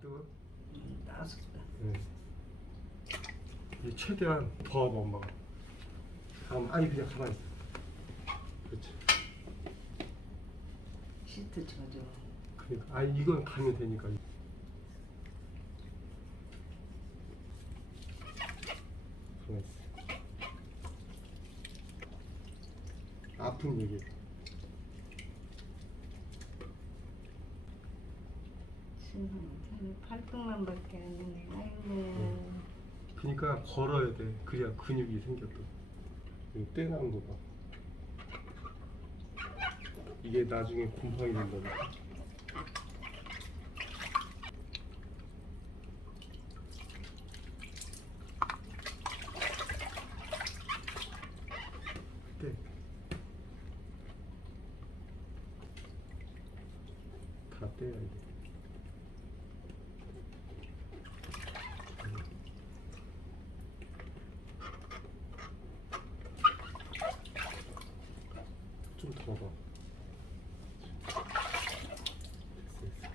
안 뜨거? 음, 따숩다. 네. 최대한 더 하고 엄마가. 다음 아니 그냥 가만히 있어. 그렇지. 시트 쳐줘. 그러니까 아니 이건 가면 되니까. 가만히 있어. 아픈 얘기. 신혼 팔뚝만 밖에 안 되네. 아이고. 그러니까 걸어야 돼. 그래야 근육이 생겨 또. 이거 떼나온 거 봐. 이게 나중에 곰팡이 된다고. 떼. 다 떼야 돼. 좀 더 봐. 됐어, 됐어.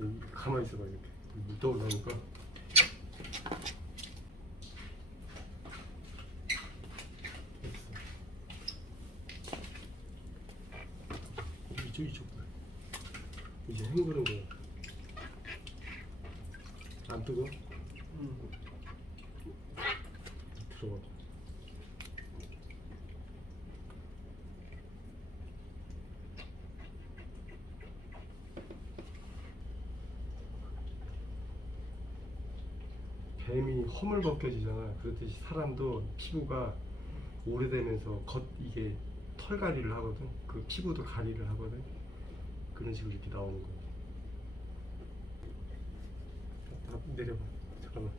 여기 가만히 있어봐 이렇게. 올라오니까 됐어 이쪽 이쪽 봐 이제 헹구는 거야. 안 뜨거? 응. 들어가 뱀이 허물 벗겨지잖아. 그렇듯이 사람도 피부가 오래되면서 겉 이게 털가리를 하거든. 그 피부도 가리를 하거든. 그런 식으로 이렇게 나오는 거야. 다 내려봐. 잠깐만.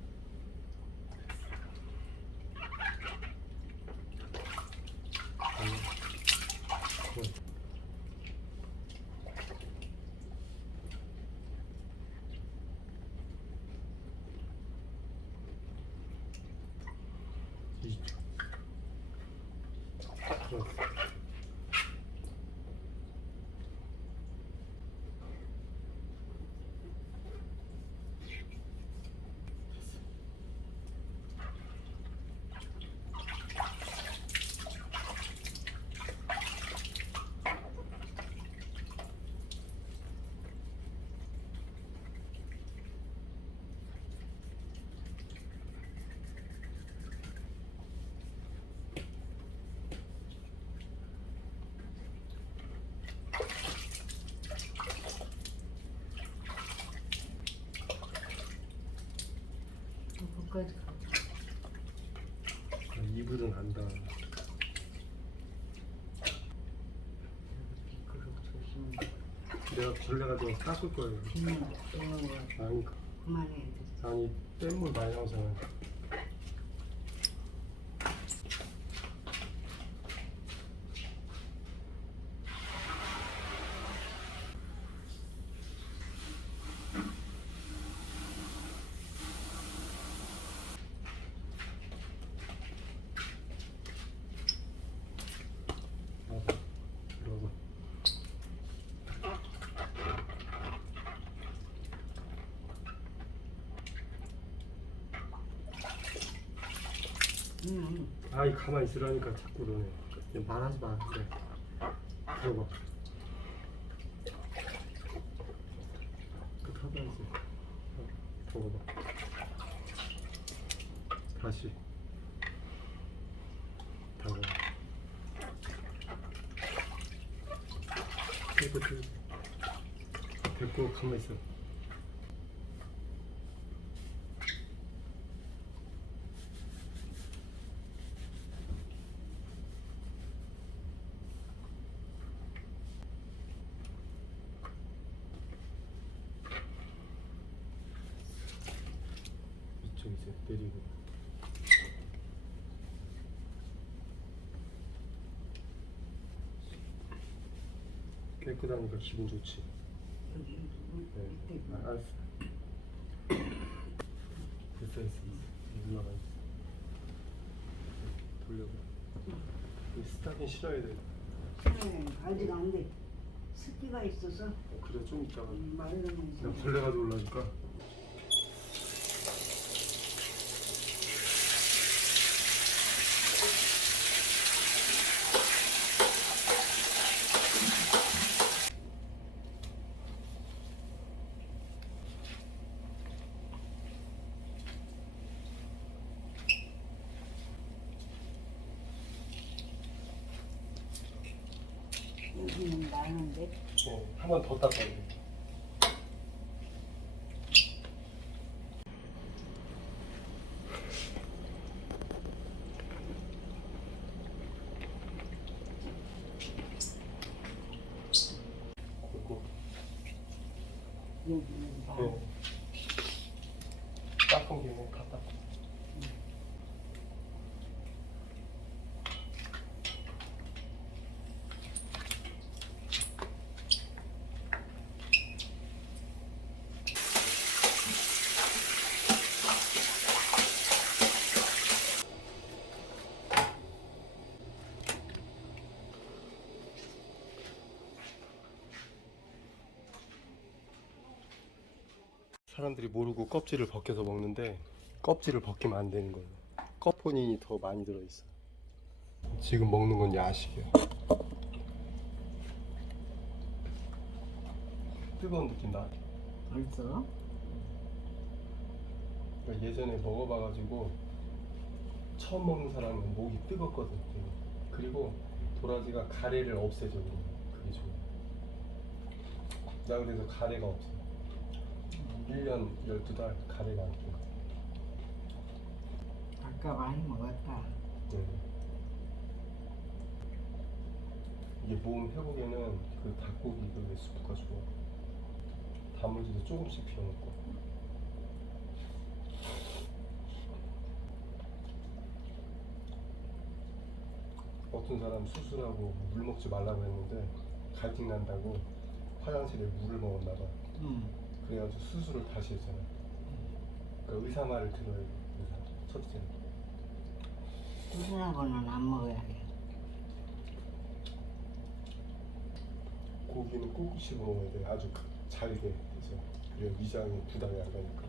아니. 그만. 이쪽. 좋았어. 거기까지 가. 아, 이불은 안다. 내가 걸레가 좀 닦을 거예요. 비누 비누 아니, 그만해야 돼. 아니 뗏물 많이 나오잖아. 와봐, 이리 와봐. 응. 아이 가만히 있으라니까 자꾸 그러네. 그냥 말하지 마. 그래. 들어봐. 그 가만히 있어. 어, 들어봐. 다시. 담가. 깨끗이 됐고 가만 있어 이제 내리고 깨끗하니까 기분 좋지. 네. 아, 알았어. 됐어, 됐어. 올라가. 돌려봐. 이 스타킹 실어야 돼. 네, 아직 안 돼. 습기가 있어서 어, 그래, 좀 이따가. 말르면서 그냥 벌레 가지고 올라니까. 여기는 나는데 어, 한 번 더 닦아야 돼. 네. 닦은 김에 다 닦고. 사람들이 모르고 껍질을 벗겨서 먹는데 껍질을 벗기면 안 되는 거예요. 커포닌이 더 많이 들어있어. 지금 먹는 건 야식이야. 뜨거운 느낌 나. 벌써? 그러니까 예전에 먹어봐가지고 처음 먹는 사람은 목이 뜨겁거든. 그리고 도라지가 가래를 없애줘. 그게 좋아. 나 그래서 가래가 없어. 1년 12달 가래가 안 돼. 아까 많이 먹었다. 네. 이게 몸 회복에는 그 닭고기 그 수프가 좋아. 단무지도 조금씩 비워놓고. 어떤 사람 수술하고 물 먹지 말라고 했는데 갈증 난다고 화장실에 물을 먹었나 봐. 응. 그래가지고 수술을 다시 했잖아. 그러니까 의사 말을 들어야 돼. 의사 첫째. 수술하고는 안 먹어야 돼. 고기는 꼭 씹어 먹어야 돼. 아주 그- 잘게 해서 그래야 위장에 부담이 안 가니까.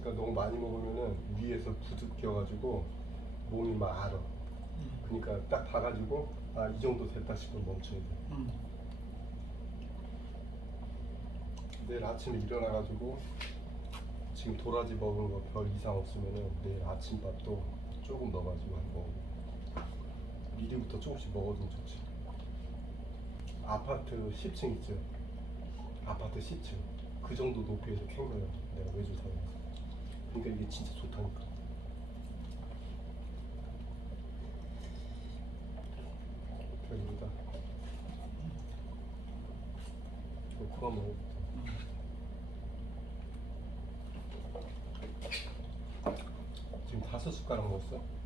그러니까 너무 많이 먹으면은 위에서 부득 껴가지고 몸이 막 알아. 그러니까 딱 봐가지고 아 이 정도 됐다 싶으면 멈춰야 돼. 응. 내일 아침에 일어나가지고 지금 도라지 먹은 거 별 이상 없으면은 내일 아침밥도 조금 넣어가지고 한 먹고 미리부터 조금씩 먹어두면 좋지. 아파트 10층 있죠? 아파트 10층. 그 정도 높이에서 캔 거예요. 내가 외주사에 그러니까 이게 진짜 좋다니까 별로다 그만 먹어 지금 다섯 숟가락 먹었어?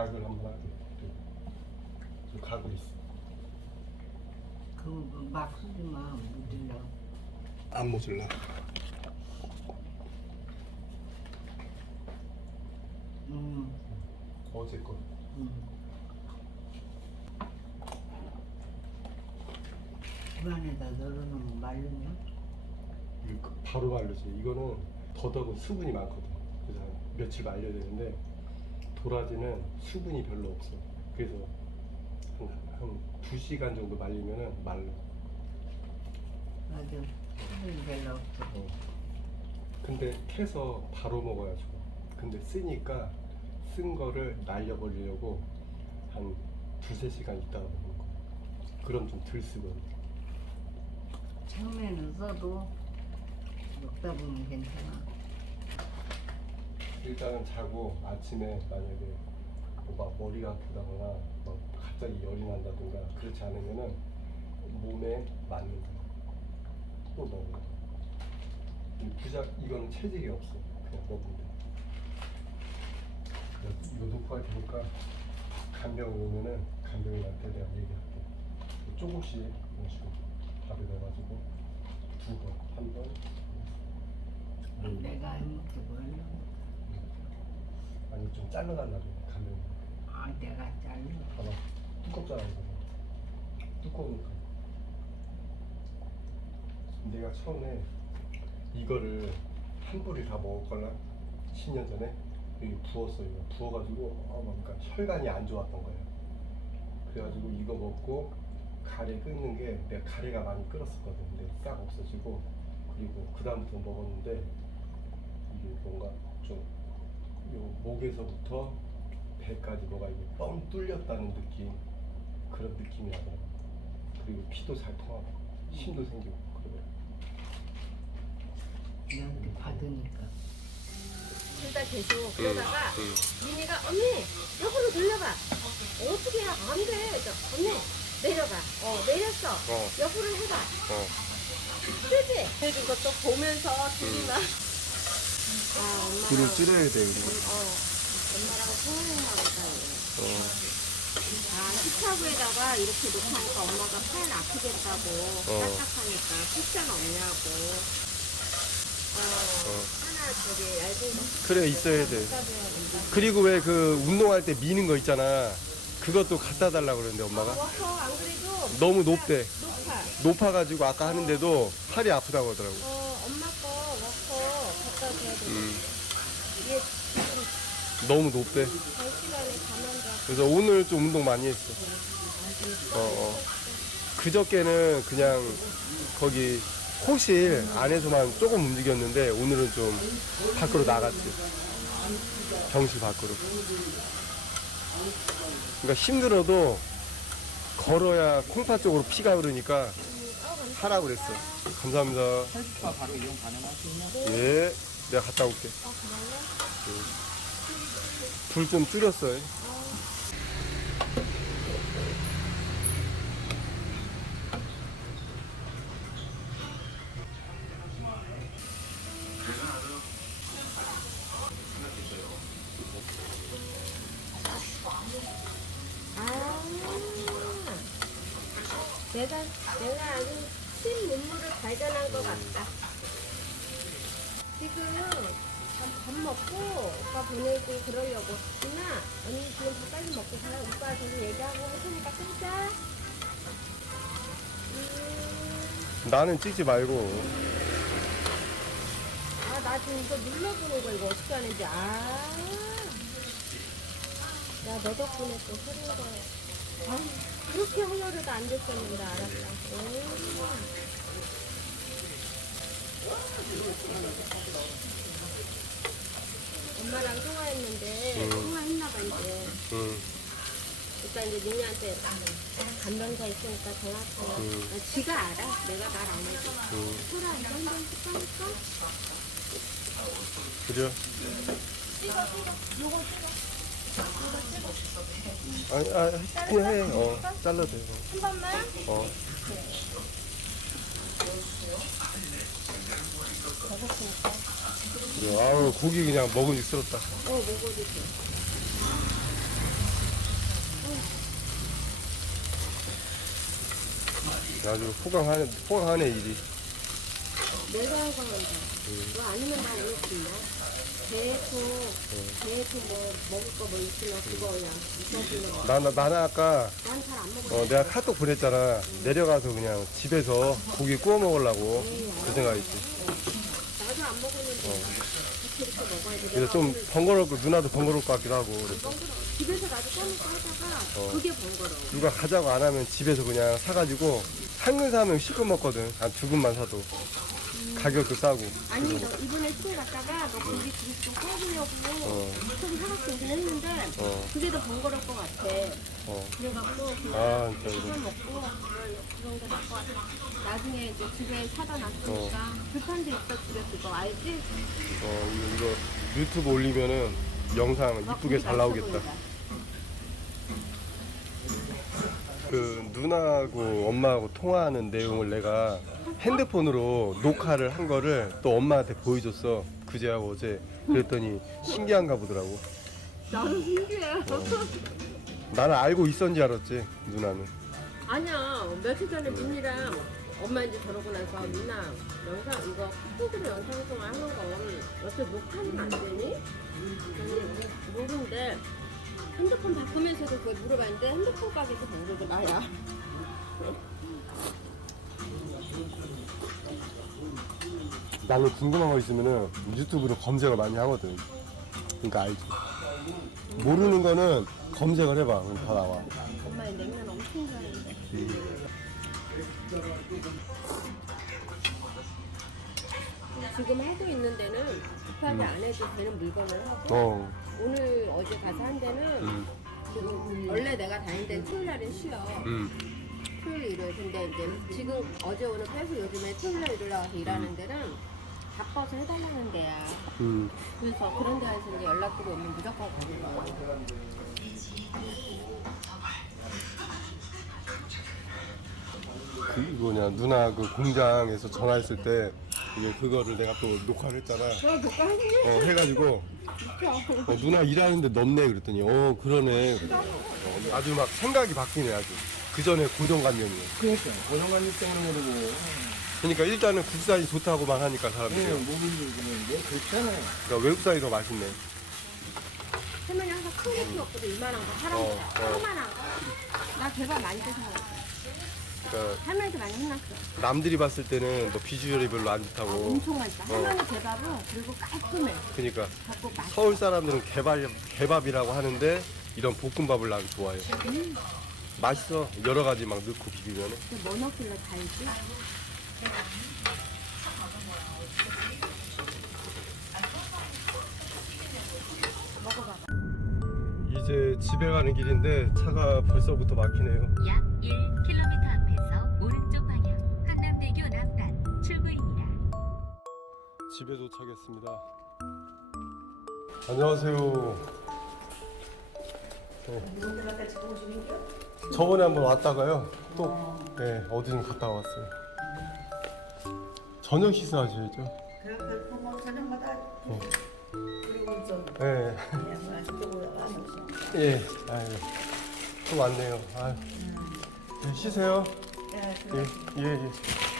각을 한번 하게. 여기 각을 있어. 그막 쓰지 마. 무질러. 안 모질라. 응. 어제 거. 응. 그 안에다 널어놓으면 말르면 응. 그 바로 말르지. 이거는 더덕은 수분이 많거든. 그래서 한 며칠 말려야 되는데 도라지는 수분이 별로 없어. 그래서 한, 한 2시간 정도 말리면은 말라. 맞아. 수분이 별로 없어. 어. 근데 캐서 바로 먹어야 좋아. 근데 쓰니까 쓴 거를 날려버리려고 한 두세 시간 있다가 먹는 거야. 그럼 좀 덜 쓰거든. 처음에는 써도 먹다 보면 괜찮아. 일단은 자고 아침에 만약에 막 머리가 아프다거나 막 갑자기 열이 난다든가 그렇지 않으면은 몸에 맞는 거야. 또 먹어. 이 부작 이건 체질이 없어. 그냥 돼. 이거- 할 테니까 간병 오면은 간병이한테 내가 얘기할게. 조금씩 식으로 밥에 넣어가지고 두 번, 한 번. 뭐 내가 안뭐 하려고. 아니 좀 잘라달라고 간병. 아, 내가 잘려. 봐봐 두껍잖아 이거 두꺼우니까 내가 처음에 이거를 한 뿌리 다 먹었걸라 10년 전에 여기 부었어 이거. 부어가지고 어, 막 그러니까 혈관이 안 좋았던 거예요. 그래가지고 이거 먹고 가래 끓는 게 내가 가래가 많이 끓었었거든. 근데 싹 없어지고. 그리고 그 다음부터 먹었는데 이게 뭔가 좀 요 목에서부터 배까지 뭐가 이게 뻥 뚫렸다는 느낌 그런 느낌이 나더라고. 그리고 피도 잘 통하고 힘도 생기고 그러더라고. 받으니까. 둘 다 계속 그러다가 민이가 언니 옆으로 돌려봐. 어떻게 해? 안돼. 그래서 언니 내려봐. 어 내렸어. 옆으로 해봐. 그지? 그래서 이것도 보면서 둘이만 아 엄마랑 불을 줄여야 돼 그리고 어. 엄마랑 보다 어. 아 식사구에다가 이렇게 놓고 하니까 엄마가 팔 아프겠다고 어. 딱딱하니까 쿠션 없냐고. 어, 그래 있어야 돼 그리고 왜 그 운동할 때 미는 거 있잖아 그것도 갖다 달라고 그러는데 엄마가 너무 높대 높아. 높아가지고 아까 하는데도 팔이 아프다고 하더라고 어, 너무 높대. 그래서 오늘 좀 운동 많이 했어 어, 어. 그저께는 그냥 거기 호실 안에서만 조금 움직였는데 오늘은 좀 밖으로 나갔지? 병실 밖으로. 그러니까 힘들어도 걸어야 콩팥 쪽으로 피가 흐르니까 하라고 그랬어. 감사합니다. 바로 이용 가능하시면 예 내가 갔다 올게. 불 좀 줄였어요 아, 내가 내가 아주 신 문물을 발견한 것 같다. 지금 밥, 밥 먹고 오빠 보내고 그러려고. 누나, 언니 지금 밥 빨리 먹고 가. 오빠 저기 얘기하고 할 테니까 끊자. 음, 나는 찍지 말고 아, 나 지금 이거 눌러보는 거 이거 어떻게 하는지. 아. 야, 너 덕분에 또 소리가. 아, 그렇게 허여려도 안 됐었는데, 알았다. 음. 엄마랑 통화했는데, 음. 통화했나봐, 이제. 응. 일단 이제 민희한테 간병사 있으니까 전화했잖아. 음. 아, 지가 알아. 내가 말 안 해도. 응. 소라 이거 한번 쓸까니까? 그죠? 아니, 아, 그냥 해. 어, 잘라도 돼. 한 번만? 어. 그래, 아우, 고기 그냥 먹음직스럽다. 어, 먹어도 돼. 아주 호강하네, 호강하네, 일이. 내가 하고 한다. 너 아니면 나 오늘 굶냐? 계속, 계속 뭐, 먹을 거 뭐 있으면 그거야. 있어주는 거. 나, 나, 나는 아까 난 잘 안 먹어. 어, 내가 카톡 보냈잖아. 내려가서 그냥 집에서 고기 구워 먹으려고 그 생각이지. 나도 안 먹었는데. 이렇게 이렇게 먹어야지. 그래서 좀 번거롭고 누나도 번거로울 것 같기도 하고. 그래서. 집에서 나도 꺼먹고 하다가 어. 그게 번거로워. 누가 가자고 안 하면 집에서 그냥 사가지고 한 근 사면 실컷 먹거든. 한 두 근만 사도. 가격도 싸고. 아니 너 이번에 시골 갔다가 너 두개 좀 구워주려고 어. 좀 사갖고 오긴 했는데 어. 그게 더 번거로울 것 같아. 어. 그래갖고 그냥 아, 진짜 이거. 그걸 먹고 그런 게 나을 것 같아. 나중에 이제 집에 사다 놨으니까 급한 데 있어 집에 그거 알지? 어, 이거, 이거 유튜브 올리면은 영상 막 이쁘게 고기 잘 맛있어 나오겠다. 보인다. 그 누나하고 엄마하고 통화하는 내용을 내가 핸드폰으로 녹화를 한 거를 또 엄마한테 보여줬어. 그제하고 어제. 그랬더니 신기한가 보더라고. 나는 신기해. 나는 알고 있었는지 알았지, 누나는. 아니야 며칠 전에 민이랑 엄마 이제 저러고 나서 누나 영상 이거 카톡으로 영상 통화 하는 거 어떻게 녹화는 안 되니? 그랬더니 모르는데 핸드폰 바꾸면서도 그걸 물어봤는데 핸드폰 가게에서 모르고 나야 나는 궁금한 거 있으면은 유튜브로 검색을 많이 하거든. 그러니까 알지. 모르는 거는 검색을 해봐. 그럼 다 나와. 엄마의 냉면 엄청 좋아하는데 지금 하고 있는 데는 급하게 안 해도 되는 물건을 하고 어. 오늘 어제 가서 한 데는 음. 지금 원래 내가 다닌 데는 토요일 날은 쉬어 음. 토요일 일요일 근데 이제 지금 어제 오늘 빼서 요즘에 토요일 날 일요일 나와서 일하는 데는 바빠서 해달라는 데야 음. 그래서 그런 데에서 이제 연락들이 오면 무조건 가는 거야 그 뭐냐 누나 그 공장에서 전화했을 때 이제 그거를 내가 또 녹화를 했잖아. 너 녹화 하니? 어 해가지고 어, 누나 일하는데 넣네 그랬더니 어 그러네. 어, 아주 막 생각이 바뀌네 아주. 그 전에 고정관념이에요. 그러니까 고정관념 때문에 그러고 그러니까 일단은 국산이 좋다고만 하니까 사람들이. 네, 모르는 거는 그렇잖아요. 그러니까 외국산이 더 맛있네. 할머니 항상 큰게 필요 없거든 이만한 거 사람 어, 거 어. 조그만한 거나 개발 많이 돼서 먹었어 그러니까 할머니도 많이 혼났어 남들이 봤을 때는 너 비주얼이 별로 안 아, 좋다고. 엄청 맛있다 어. 할머니 개밥은 그리고 깔끔해 그러니까 갖고 맛있어 서울 사람들은 개밥 개밥이라고 하는데 이런 볶음밥을 난 좋아해. 음, 맛있어. 여러 가지 막 넣고 비비면은. 근데 뭐 넣길래 달지? 먹어봐 이제 집에 가는 길인데 차가 벌써부터 막히네요. 약 집에 도착했습니다. 안녕하세요. 네. 저번에 한번 왔다가요. 또 네, 어디 좀 갔다 왔어요. 저녁 식사하셔야죠. 그래서 부모 저녁마다 그리고 좀 네. 그냥 예. 아유. 또 왔네요. 아유. 네, 쉬세요. 예, 예, 예, 예.